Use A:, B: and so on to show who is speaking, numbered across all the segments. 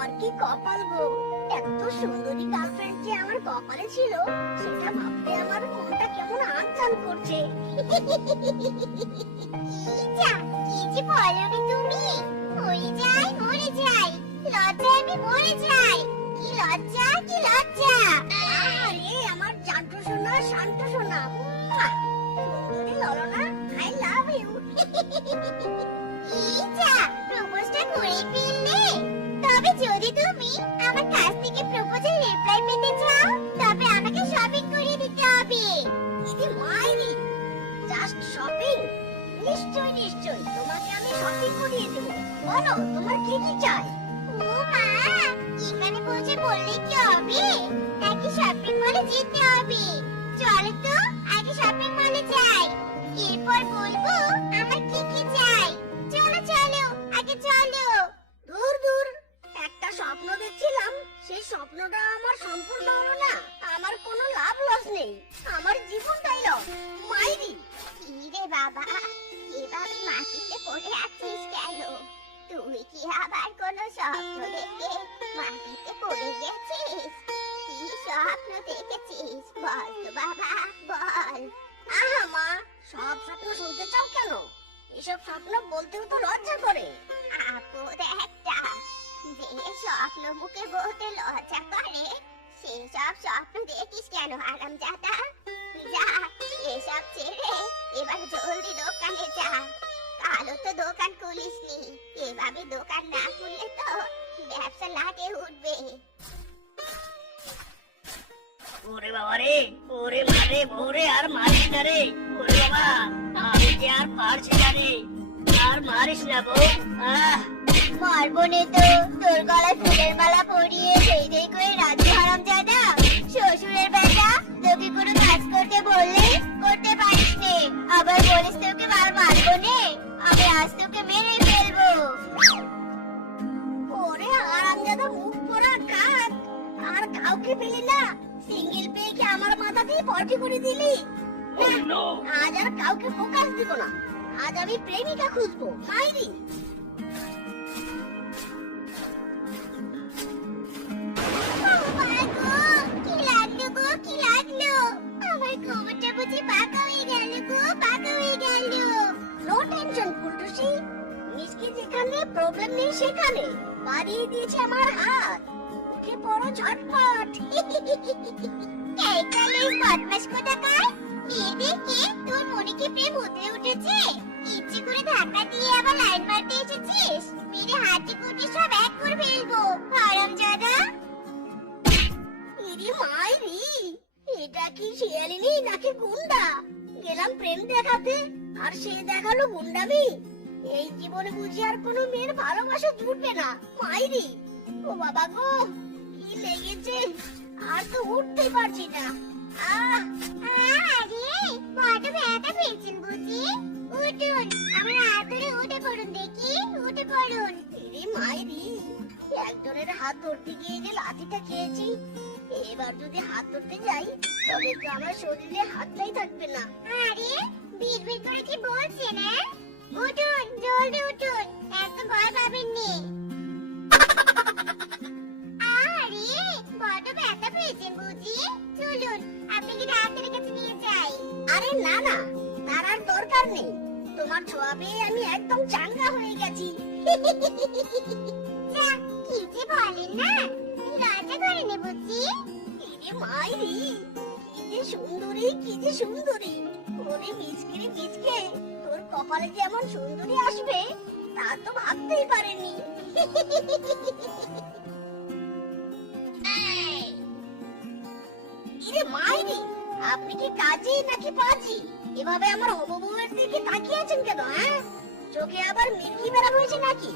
A: আমার কি কপাল গো? এত সুন্দরী গার্লফ্রেন্ড যে আমার কপালে ছিল, সেটা ভাবতে আমার মনটা কেমন আনচান করছে।
B: ইজা কি যে বলো তুমি? মরে যাই মরে যাই। লজ্জায় আমি মরে যাই। কি লজ্জা কি লজ্জা?
A: আরে, আমার জানতো সোনা, শান্ত সোনা! সুন্দরী ললনা আই লাভ ইউ
B: ইজা প্রপোজটা করে ফেললে। যদি তুমি আমার কাছ থেকে প্রপোজাল রিপ্লাই পেতে চাও, তবে আমাকে শপিং করিয়ে দিতে হবে।
A: ইদি মাইরি জাস্ট শপিং নিশ্চয় নিশ্চয়, তোমাকে আমি শপিং করিয়ে দেব। বলো, তোমার কি কি চাই?
B: ও মা, এখানে বসে বললে কি হবে? নাকি শপিং মলে যেতে হবে। চলো তো
A: নেই। আমার জীবনটাই লস মাইরি।
B: রে বাবা এভাবে মাটিতে পড়ে আছিস কেন? তুই কি আবার কোনো স্বপ্ন দেখে মাটিতে পড়ে গেছিস? কি স্বপ্ন দেখেছিস? বল তো বাবা, বল।
A: আহা মা, সব স্বপ্ন শুনতে চাও কেন? এসব স্বপ্ন বলতেও তো লজ্জা করে।
B: আপদ একটা। যে স্বপ্ন মুখে বলতে লজ্জা করে সেসব স্বপ্ন দেখিস কেন আরাম জাদা যা এসব ছেড়ে এবার জলদি দোকানে যা। কালো তো দোকান খুলিসনি এভাবে দোকান না খুললে তো ব্যবসা লাটে উঠবে।
C: ওরে বাবা রে ওরে মারে ওরে আর মারিস না রে। ওরে বাবা আমি যে আর পারছি না রে। আর মারিস না বউ আহ।
B: মারবো নে তো তোর গলায় ফুলের মালা পরিয়ে সেই করে রাজু হারাম জাদা শ্বশুরের বেটা তোকে কোনো কাজ করতে বললে করতে পারিস নে। আবার বলিস তোকে মার মারবো নে। আমি আজ তোকে মেরে ফেলব।
A: ওরে আরামজাদা মুখ পড়া কাক। আর কাউকে পেলি না। সিঙ্গেল পেয়ে কি আমার মাথাতেই পটি করে দিলি? আজ আর কাউকে ফোকাস দিব না। আজ আমি প্রেমিকা খুঁজবো মাইরি। প্রবলেম নেই সেখানে। বাড়িয়ে দিয়েছে আমার হাত। উঠে পড়ো ঝটপট।
B: এই কালে বদমাস কোথাকার? মেয়ে দেখে তোর মনে কি প্রেম উতলে উঠেছে। ইচ্ছে করে ধাক্কা দিয়ে আবার লাইন মারতে এসেছিস। মেরে হাতে কুটি সব এক করে ফেলব। হারামজাদা
A: ইরি মাইরি এটা কি শিয়ালিনী নাকি গুন্ডা? গেলাম প্রেম দেখাতে। আর সে দেখাল গুন্ডামি। এই জীবনে বুঝি আর কোনো মেয়ের ভালোবাসা জুটবে না। মাইরি ও বাবা গো কি লেগেছে? আর তো উঠতেই পারছি না।
B: আরে বড় ব্যথা পেয়েছেন বুঝি? উঠুন আমার হাত উঠে পড়ুন দেখি উঠে পড়ুন।
A: ইরি মাইরি একজনের হাত ধরতে গিয়ে যে লাঠিটা খেয়েছি এবার যদি হাত ধরতে যাই তবে তো আমার শরীরে হাতটাই থাকবে না।
B: আরে বিড় বিড় করে কি বলছেন হ্যাঁ? উঠুন জলদি উঠুন এত ভয় পাবেন নি আরে বড় ব্যথা পেয়েছেন বুঝি। চলুন আপনাকে ডাক্তারের কাছে নিয়ে যাই।
A: আরে না না তার আর দরকার নেই। তোমার ছোঁয়া পেয়ে আমি একদম চাঙ্গা হয়ে গেছি।
B: কি যে বলেন না। লজ্জা বুঝি?
A: মাইরি যে সুন্দরী, কি যে সুন্দরী। ওরে মিচকে মিচকে তোর কপালে যে এমন সুন্দরী আসবে, তা তো ভাবতেই পারেনি। ইরে মাইরি, আপনি কি কাজী নাকি পাজি? এভাবে আমার হবু দিকে তাকিয়ে আছেন কেন হ্যাঁ? চোখে আবার মির্কি বেড়া হয়েছে নাকি?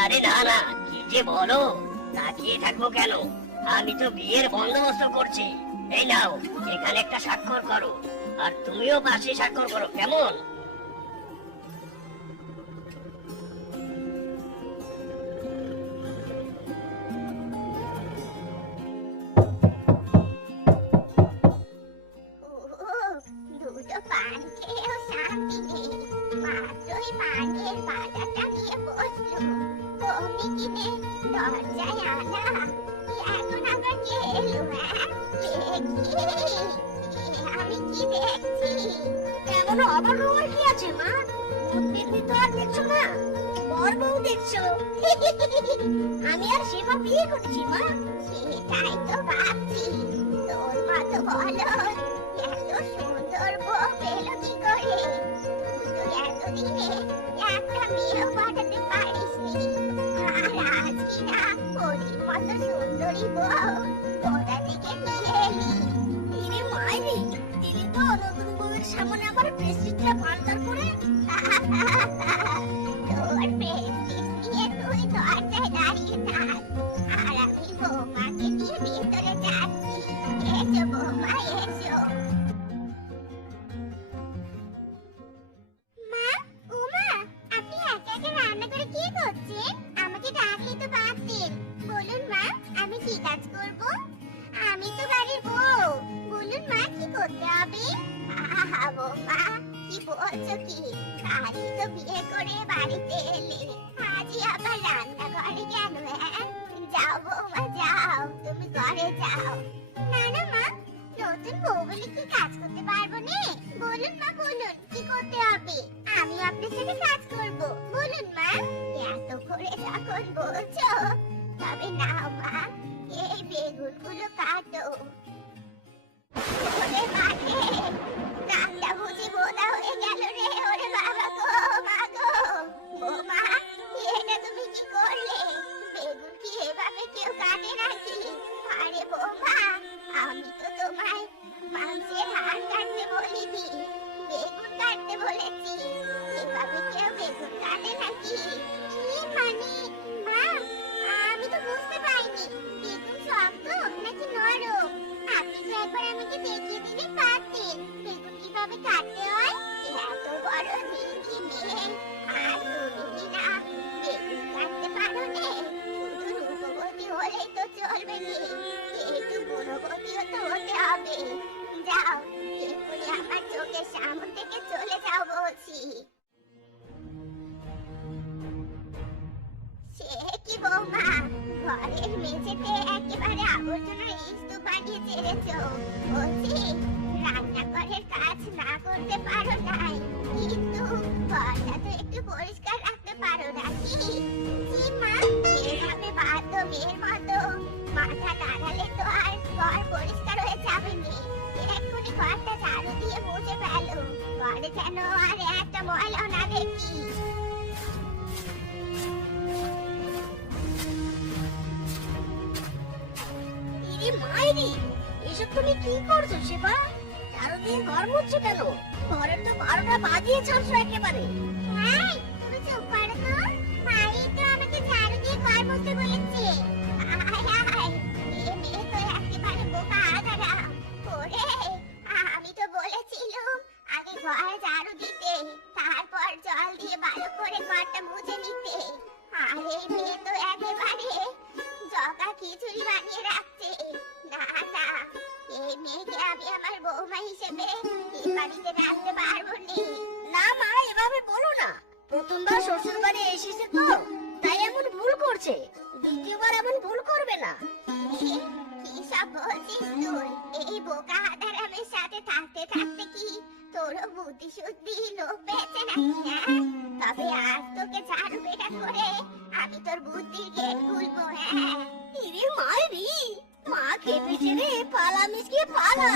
C: আরে না না, কি যে বলো, তাকিয়ে থাকব কেন? আমি তো বিয়ের বন্দোবস্ত করছি। এই নাও, এখানে একটা স্বাক্ষর করো। আর তুমিও পাশে স্বাক্ষর করো, কেমন?
B: আমি
A: আর সেবা বিয়ে করেছি মা।
B: সেটাই তো। তুমি কি
A: করছ সেবা সারাদিন ঘর মুছছো কেন? ঘরের তো বারোটা বাজিয়ে ছাড়ছো একেবারে।
B: বলছিস এই বোকা হাদারামের সাথে থাকতে থাকতে কি তোর বুদ্ধি শুদ্ধি লোক পেয়েছে না? তবে আজ তোকে ঝাড়ু বেটা করে আমি তোর বুদ্ধি গেট খুলবো হ্যাঁ?
A: ইরে মায়েরি মা খেপেছে রে, পালা মিসকে পালা।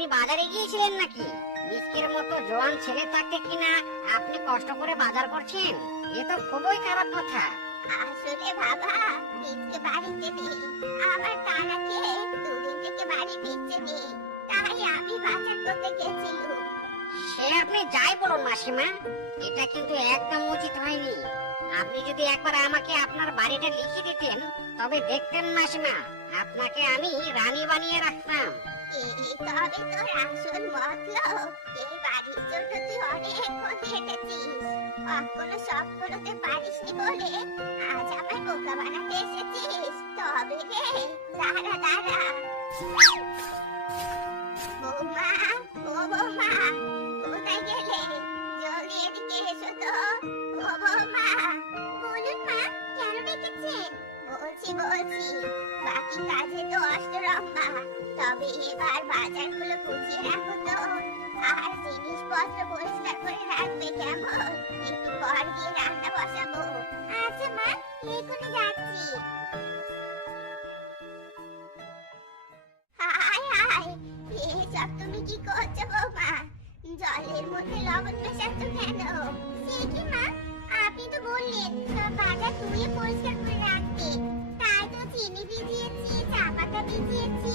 D: আপনি বাজারে গিয়েছিলেন নাকি? মিসকের মতো জোয়ান ছেলে থাকতে কিনা আপনি কষ্ট করে বাজার করছেন? এ তো খুবই খারাপ কথা।
B: আসলে বাবা মিসকে বাড়িতে নেই। আমার তারাকে দুদিন থেকে বাড়ি ফিরতে নেই। তাই আমি বাজার করতে গেছিলাম।
D: সে আপনি যাই বলুন মাসিমা এটা কিন্তু একদম উচিত হয়নি। আপনি যদি একবার আমাকে আপনার বাড়িটা লিখে দিতেন তবে দেখতেন মাসিমা আপনাকে আমি রানী বানিয়ে রাখতাম।
B: এই তবে তোর আসল মতলব, এই বাড়ির বৌমা বৌমা, কোথায় গেলে? জলদি এদিকে এসো তো। বলছি বলছি, বাকি কাজে তো অষ্টরম্বা তবে এবার বাজারগুলো গুছিয়ে রাখো তো। আর জিনিসপত্র পরিষ্কার করে রাখবে কেমন? একটু পর গিয়ে রান্না বসাবো। আচ্ছা মা, এখনই যাচ্ছি। হাই হাই এসব তুমি কি করছ বৌমা? জলের মধ্যে লবণ মেশাচ্ছ কেন? সে কি মা? আপনি তো বললেন, বাজার ধুয়ে পরিষ্কার করে রাখতে চিনি ভিজিয়েছি চা পাতা ভিজিয়েছি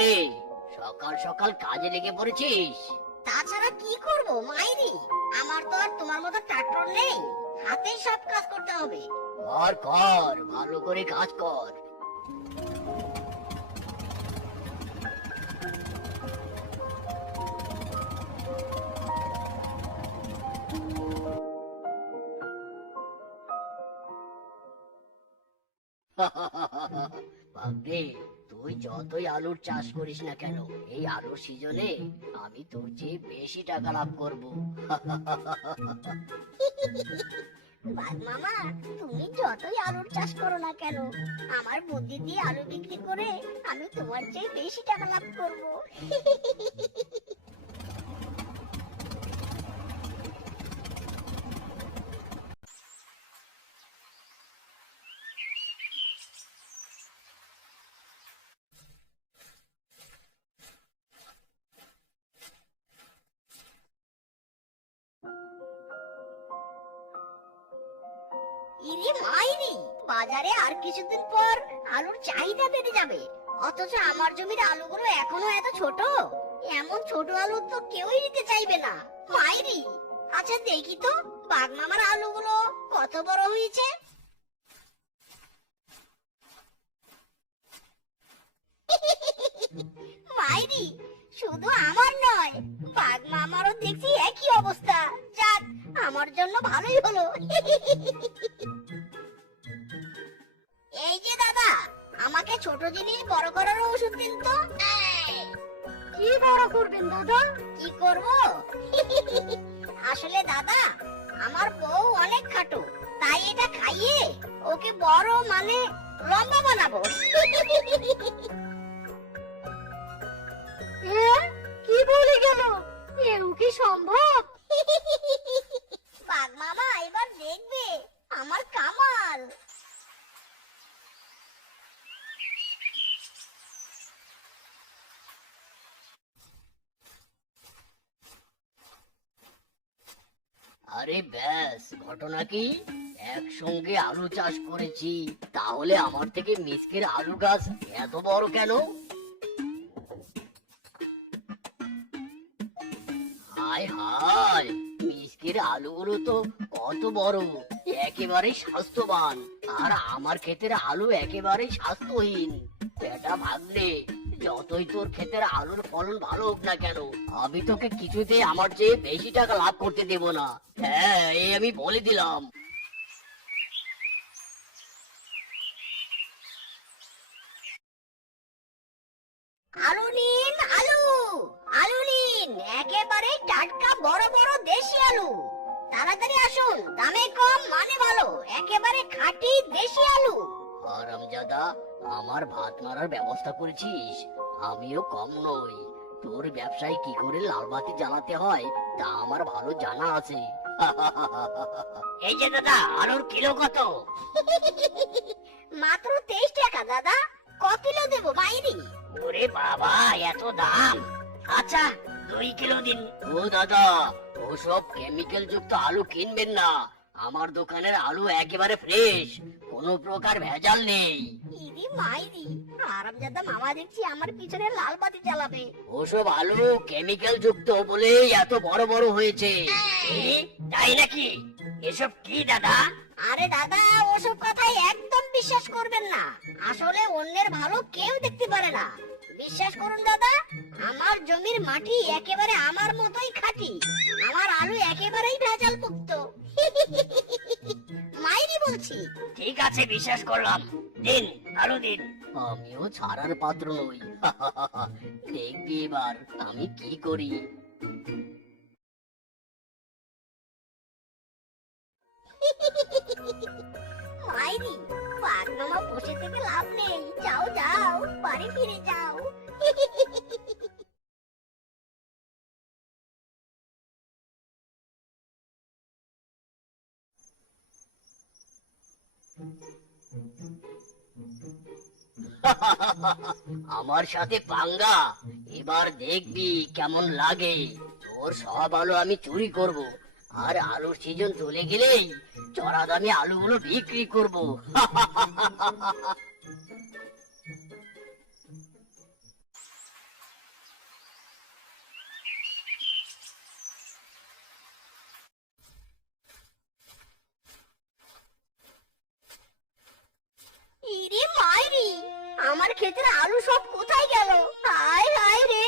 A: কিরে
C: সকাল সকাল কাজে লেগে পড়েছিস।
A: তাছাড়া কি করব মাইরি? আমার তো আর তোমার মতো ট্রাক্টর নেই। হাতেই সব কাজ করতে হবে।
C: কর কর ভালো করে কাজ কর। ভাগ্নে তুই যতই আলুর চাষ করিস না কেন, এই আলুর সিজনে আমি তোর চেয়ে বেশি টাকা লাভ করব।
A: মামা, তুমি যতই আলুর চাষ করো না কেন, আমার বুদ্ধি দিয়ে আলু বিক্রি করে আমি তোমার চেয়ে বেশি টাকা লাভ করব। ইরি মাইরি। বাজারে আর কিছুদিন পর আলুর চাহিদা বেড়ে যাবে। অথচ আমার জমির আলুগুলো এখনও এত ছোট। এমন ছোট আলু তো কেউই নিতে চাইবে না। মাইরি আচ্ছা দেখি তো বাঘ মামার আলুগুলো কত বড় হয়েছে? মাইরি, শুধু আমার নয় বাঘ মামারও দেখছি একই অবস্থা। যাক, আমার জন্য ভালোই হলো। এই যে দাদা আমাকে ছোট জিনিস বড় করার ওষুধ দিন তো। কি বড় করবেন দাদা? কি করব? আসলে দাদা আমার বউ অনেক খাটো তাই এটা খাইয়ে ওকে বড় মানে লম্বা বানাবো। কি বলে গেল? এও কি সম্ভব? বাঘ মামা এবার দেখবে আমার কামাল।
C: আরে ব্যাস, ঘটনা কি? একসঙ্গে আলু চাষ করেছি, তাহলে আমার থেকে মিসকের আলু গাছ এত বড় কেন? হায় হায়, মিসকের আলুগুলো তো কত বড় একেবারে স্বাস্থ্যবান। আর আমার ক্ষেতের আলু একেবারে স্বাস্থ্যহীন। বেটা ভাবলে যতই তোর ক্ষেতের আলুর ফলন ভালো হোক না কেন, আমি তোকে কিছুতে আমার চেয়ে বেশি টাকা লাভ করতে দেব না। হ্যাঁ এই আমি বলে দিলাম।
A: আলু নিন, আলু! আলু নিন, একেবারে টাটকা বড় বড় দেশি আলু। তাড়াতাড়ি আসুন, দামে কম মানে ভালো, একেবারে খাঁটি দেশি আলু।
C: আরামজাদা আমার ভাত মারার ব্যবস্থা করেছিস। আমিও কম নই। তোর ব্যবসায় কি করে লাল বাতি জ্বালাতে হয় তা আমার ভালো জানা আছে। এই যে দাদা আলুর কিলো কত?
A: মাত্র তেইশ টাকা দাদা। ক কিলো দেবো মাইরি
C: ওরে বাবা এত দাম। আচ্ছা দুই কিলো দিন। ও দাদা ওসব কেমিক্যাল যুক্ত আলু কিনবেন না। আমার দোকানের আলু একেবারে ফ্রেশ কোনো প্রকার ভেজাল নেই।
A: ইদি মাইরি আরামজাদা মামা দেখছি আমার পিছনে লাল বাতি চালাবে
C: ওসব আলু কেমিক্যাল যুক্ত বলেই এত বড় বড় হয়েছে। এ, তাই নাকি? এসব কি দাদা?
A: আরে দাদা ওসব কথাই একদম বিশ্বাস করবেন না। আসলে অন্যের ভালো কেউ দেখতে পারে না। বিশ্বাস করুন দাদা আমার জমির মাটি একেবারে আমার মতোই খাঁটি। আমার আলু একেবারেই ভেজাল মুক্ত মাইরি বলছি।
C: ঠিক আছে বিশ্বাস করলাম। দিন আলু দিন। আমিও ছাড়ার পাত্র নই। দেখবি এবার আমি কি করি?
A: মাইরি পাগনামা বসে থেকে লাভ নেই। যাও যাও বাড়ি ফিরে যাও।
C: আমার সাথে পাঙ্গা, এবার দেখবি কেমন লাগে। তোর সব আলু আমি চুরি করব, আর আলুর সিজন চলে গেলেই চড়া দামে আলুগুলো বিক্রি করব
A: ইরে মাইরি আমার ক্ষেতের আলু সব কোথায় গেল? হায় হায় রে!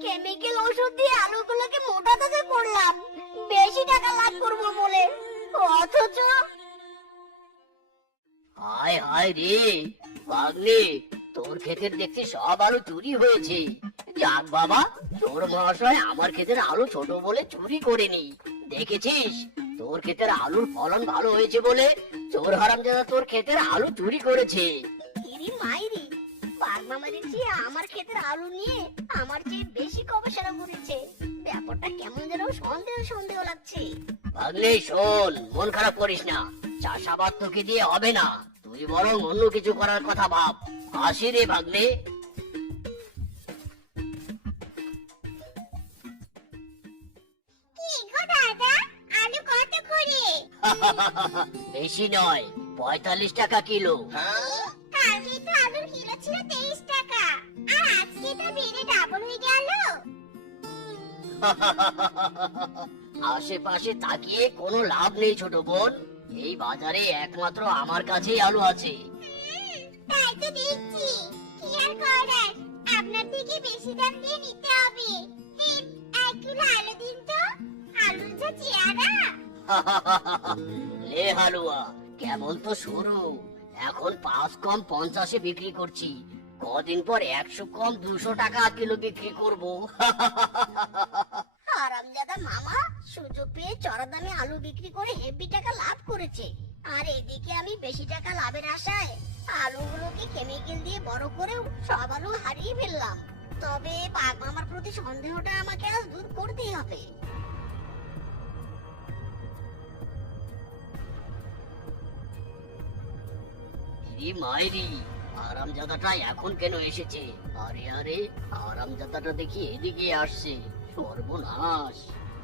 A: কেমিক্যাল ওষুধ দিয়ে আলুগুলোকে মোটা তাজা করলাম। বেশি টাকা লাভ করব বলে। অথচ
C: হায় হায় রে! পাগলি তোর ক্ষেতের দেখছি সব আলু চুরি হয়েছে। যাক বাবা তোর মহাশয় আমার ক্ষেতের আলু ছোট বলে চুরি করেনি। দেখেছিস? তোর ক্ষেতের আলুর ফলন ভালো হয়েছে বলে চোর হারাম হারামজাদা তোর ক্ষেতের আলু চুরি করেছে।
A: ইরি মাইরি মামা দেখছি আমার ক্ষেতের আলু নিয়ে আমার চেয়ে বেশি গবেষণা করেছে। ব্যাপারটা কেমন যেন সন্দেহ সন্দেহ লাগছে।
C: শোন মন খারাপ করিস না। চাষাবাদ তোকে দিয়ে হবে না। তুই বরং অন্য কিছু করার কথা ভাব। আসি রে ভাগ্নে
B: কি গো দাদা? আলু কত করে?
C: বেশি নয় পঁয়তাল্লিশ টাকা কিলো।
B: কালকে
C: আশেপাশে তাকিয়ে কোনো লাভ নেই ছোট বোন। এই বাজারে একমাত্র আমার কাছেই আলু আছে।
B: তাই তো দেখছি। কি আর করার? আপনার থেকে বেশি দাম দিয়ে নিতে হবে। এই, এক কিলো আলু দিন তো। আলুর যা চেয়ারা
C: লে হালুয়া কেমন তো শুরু এখন পাঁচ কম পঞ্চাশে বিক্রি করছি। কদিন পর একশো কম দুশো টাকা কিলো বিক্রি করব।
A: হারামজাদা মামা সুযোগ পেয়ে চড়া দামে আলু বিক্রি করে হেভি টাকা লাভ করেছে। আর এদিকে আমি বেশি টাকা লাভের আশায় আলুগুলোকে কেমিক্যাল দিয়ে বড় করেও সব আলু হারিয়ে ফেললাম। তবে বাঘ মামার প্রতি সন্দেহটা আমাকে আজ দূর করতেই হবে।
C: ই মাইরি আরামজাদাটা এখন কেন এসেছে? আরে আরে আরামজাদাটা দেখি এদিকে আসছে। সর্বনাশ।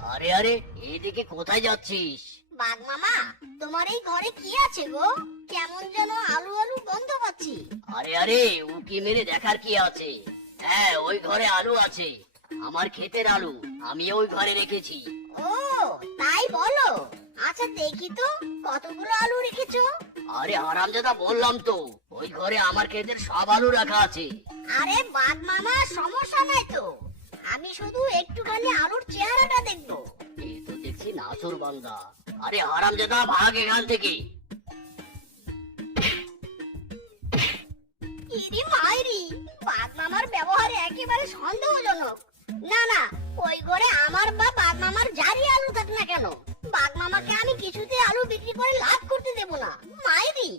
C: আরে আরে এদিকে কোথায় যাচ্ছিস?
A: বাঘ মামা তোমার এই ঘরে কি আছে গো? কেমন যেন আলু আলু গন্ধ পাচ্ছি।
C: আরে আরে উকি মেরে দেখার কি আছে? হ্যাঁ ওই ঘরে আলু আছে। আমার ক্ষেতের আলু আমি ওই ঘরে রেখেছি।
A: ও তাই বলো। আচ্ছা দেখি তো কতগুলো আলু রেখেছো?
C: আরে আরামজাদা বললাম তো। ওই ঘরে আমার ক্ষেতের সব আলু রাখা আছে।
A: আরে বাঘ মামা সমস্যা নাই তো। আমি শুধু একটুখানি আলুর চেহারাটা দেখব।
C: এই তো দেখছি নাচুর বান্দা। আরে আরামজাদা ভাগ এখান থেকে।
A: ইরি মাইরি বাঘ মামার ব্যবহার একেবারে সন্দেহজনক। না না ওই ঘরে আমার বা বাঘ মামার যারই আলু থাক না কেন? বাঘ মামাকে আমি কিছুতে আলু বিক্রি করে লাভ করতে দেব না। মাইরি।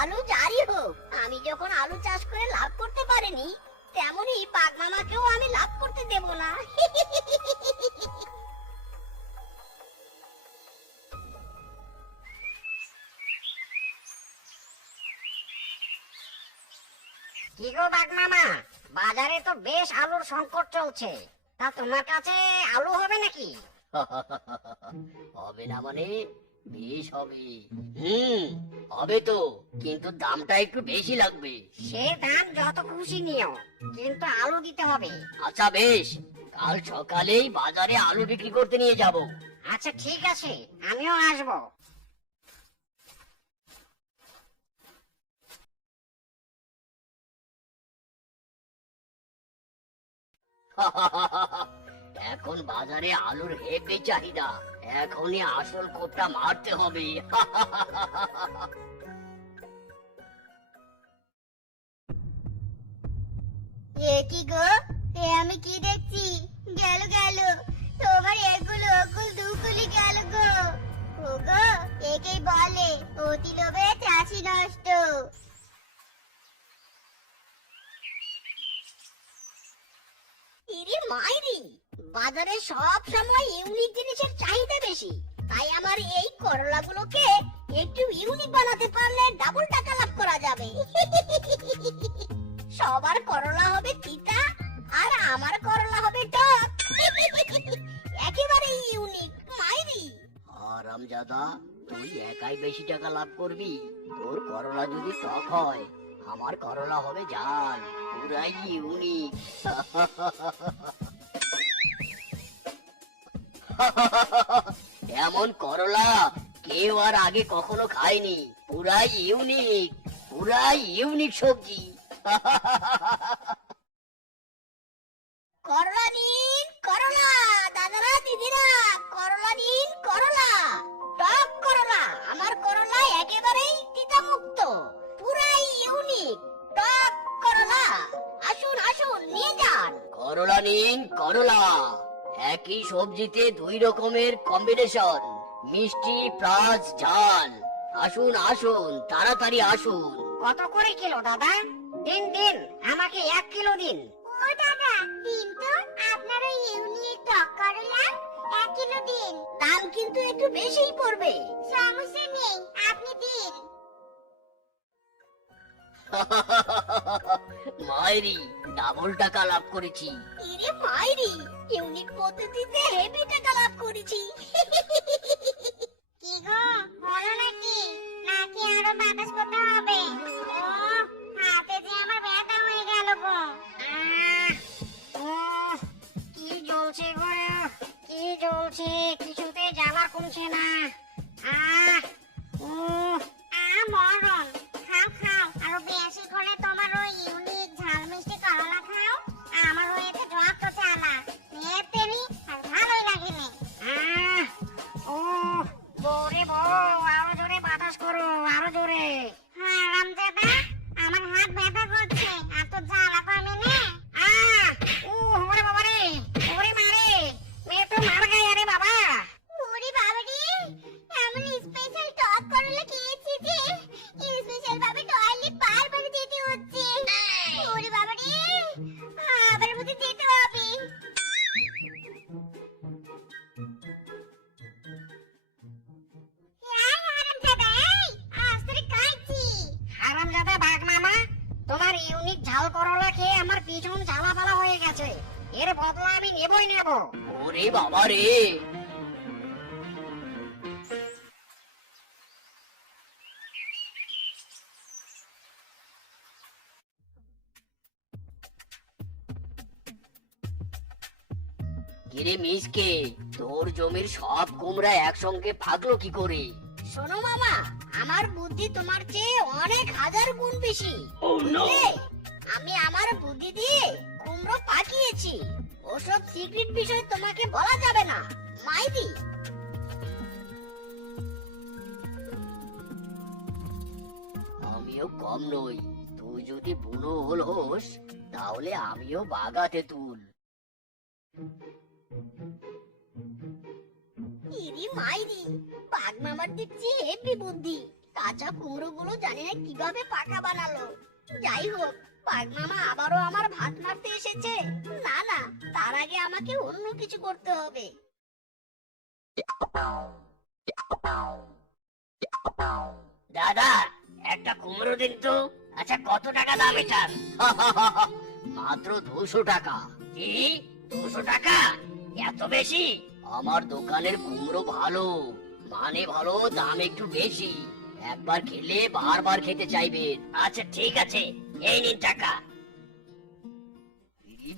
A: আলু যারই হোক, আমি যখন আলু চাষ করে লাভ করতে পারিনি তেমনই বাঘ মামাকেও আমি লাভ করতে দেব না।
D: বাঘ মামা বাজারে তো বেশ আলুর সংকট চলছে। তা তোমার কাছে আলু হবে নাকি?
C: হবে না মানে বেশ হবে। হুম হবে তো কিন্তু দামটা একটু বেশি লাগবে।
D: সে দাম যত খুশি নিও কিন্তু আলু দিতে হবে।
C: আচ্ছা বেশ কাল সকালেই বাজারে আলু বিক্রি করতে নিয়ে যাব।
D: আচ্ছা ঠিক আছে আমিও আসব।
C: এখন বাজারে আলুর হেভি চাহিদা। এখনই আসল কোটটা মারতে হবে।
B: কি গো? এ আমি কি দেখছি? গেল গেল। তোমার এগুলো অকুল দুকুলি গেল গো। ও গো একেই বলে অতি লোভে চাষি নষ্ট।
A: ইরে মাইরি। বাজারে সব সময় ইউনিক জিনিসের চাহিদা বেশি। তাই আমার এই করলাগুলোকে একটু ইউনিক বানাতে পারলে ডাবল টাকা লাভ করা যাবে। সবার করলা হবে তিতা আর আমার করলা হবে টক একেবারে ইউনিক, মাইরি।
C: আরামজাদা তুই একাই বেশি টাকা লাভ করবি? তোর করলা যদি টক হয় আমার করলা হবে জাল। পুরাই ইউনিক এমন করলা কেউ আর আগে কখনো খায়নি। পুরাই ইউনিক পুরাই ইউনিক সবজি।
A: করলা নিন করলা, দাদারা, দিদিরা, করলা নিন করলা। টক করলা, আমার করলা একেবারেই তিতা মুক্ত পুরাই ইউনিক। টক করলা। আসুন আসুন নিয়ে যান।
C: করলা নিন করলা। একই সবজিতে দুই রকমের কম্বিনেশন মিষ্টি প্লাস ঝাল। আসুন আসুন তাড়াতাড়ি আসুন।
D: কত করে কিলো দাদা? দিন দিন আমাকে এক কিলো দিন।
B: ও দাদা দিন তো আপনার ওই ইউনিক টক করলা এক কিলো দিন।
A: দাম কিন্তু একটু বেশিই পড়বে।
B: সমস্যা নেই
C: মায়েরি ডাবল টাকা লাভ করেছি।
A: ইরে মাইরি ইউনিক পদ্ধতিতে হেভি টাকা লাভ করেছি।
B: কি গো বলো নাকি? নাকি আরও বাতাস করতে হবে? ও হাতে যে আমার ব্যথা হয়ে গেল গো।
D: কি জ্বলছে গো? কি জ্বলছে? কিছুতে জ্বালা কমছে না।
B: কিরে
C: মিসকে তোর জমির সব কুমড়া একসঙ্গে ফাগলো কি করে?
A: শোনো মামা আমার বুদ্ধি তোমার চেয়ে অনেক হাজার গুণ বেশি। বুঝলে? আমি আমার বুদ্ধি দিয়ে কুমড়ো পাকিয়েছি। ওসব সিক্রেট বিষয় তোমাকে বলা যাবে না মাইদি
C: আমিও কম নই তুই যদি বুনো হল হোস তাহলে আমিও বাগাতে তুল।
A: ইরি মাইরি। বাঘ মামার দেখছি হেভি বুদ্ধি। কাঁচা কুমড়ো গুলো জানি না কীভাবে পাকা বানালো। যাই হোক বাঘ মামা আবারও আমার ভাত মারতে এসেছে। না না তার আগে আমাকে অন্য কিছু করতে হবে।
C: দাদা একটা কুমড়ো দিন তো। আচ্ছা কত টাকা দাম এটার
E: মাত্র দুশো টাকা।
C: কি? দুশো টাকা? এত বেশি?
E: আমার দোকানের কুমড়ো ভালো মানে ভালো দাম একটু বেশি। একবার খেলে বারবার খেতে চাইবেন।
C: আচ্ছা ঠিক আছে, এই নিন টাকা।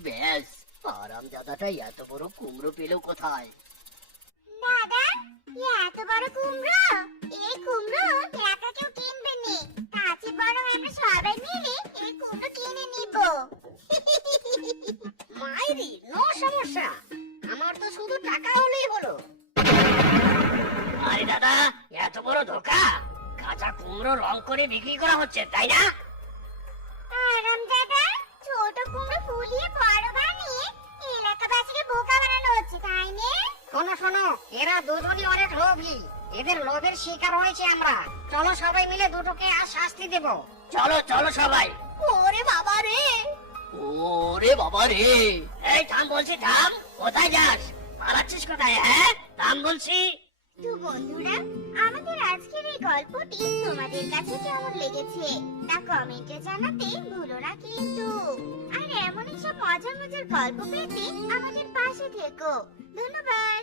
E: ব্যাস, আরামজাদাটা এত বড় কুমড়ো পেল কোথায়?
B: দাদা, এত বড় কুমড়ো? এই কুমড়ো একা কেউ কিনবে নি। কাছে বরং আমরা সবাই মিলে এই কুমড়ো কিনে নিব।
D: মাইরি নো সমস্যা। আমার তো শুধু টাকা হলেই হলো।
C: আরে দাদা এত বড় ধোকা। কাঁচা কুমড়ো রং করে বিক্রি করা হচ্ছে তাই না?
B: আরাম দাদা ছোট কুমড়ো ফুলিয়ে বড় বানিয়ে এলাকাবাসীকে বোকা বানানো হচ্ছে তাই না।
D: শোনো শোনো এরা দুজনই অনেক লোভী এদের লোভের শিকার হয়েছে আমরা। চলো সবাই মিলে দুটোকে আর শাস্তি দেব।
C: চলো চলো সবাই।
A: ওরে বাবা রে।
E: ওরে বাবা রে।
C: এই থাম বলছি থাম। কোথায় যাস? পালাচ্ছিস কোথায় হ্যাঁ? থাম বলছি।
B: তো বন্ধুরা আমাদের আজকের এই গল্পটি তোমাদের কাছে কেমন লেগেছে তা কমেন্টে জানাতে ভুলো না কিন্তু। আর এমনই সব মজার মজার গল্প পেতে আমাদের পাশে থেকো। ধন্যবাদ।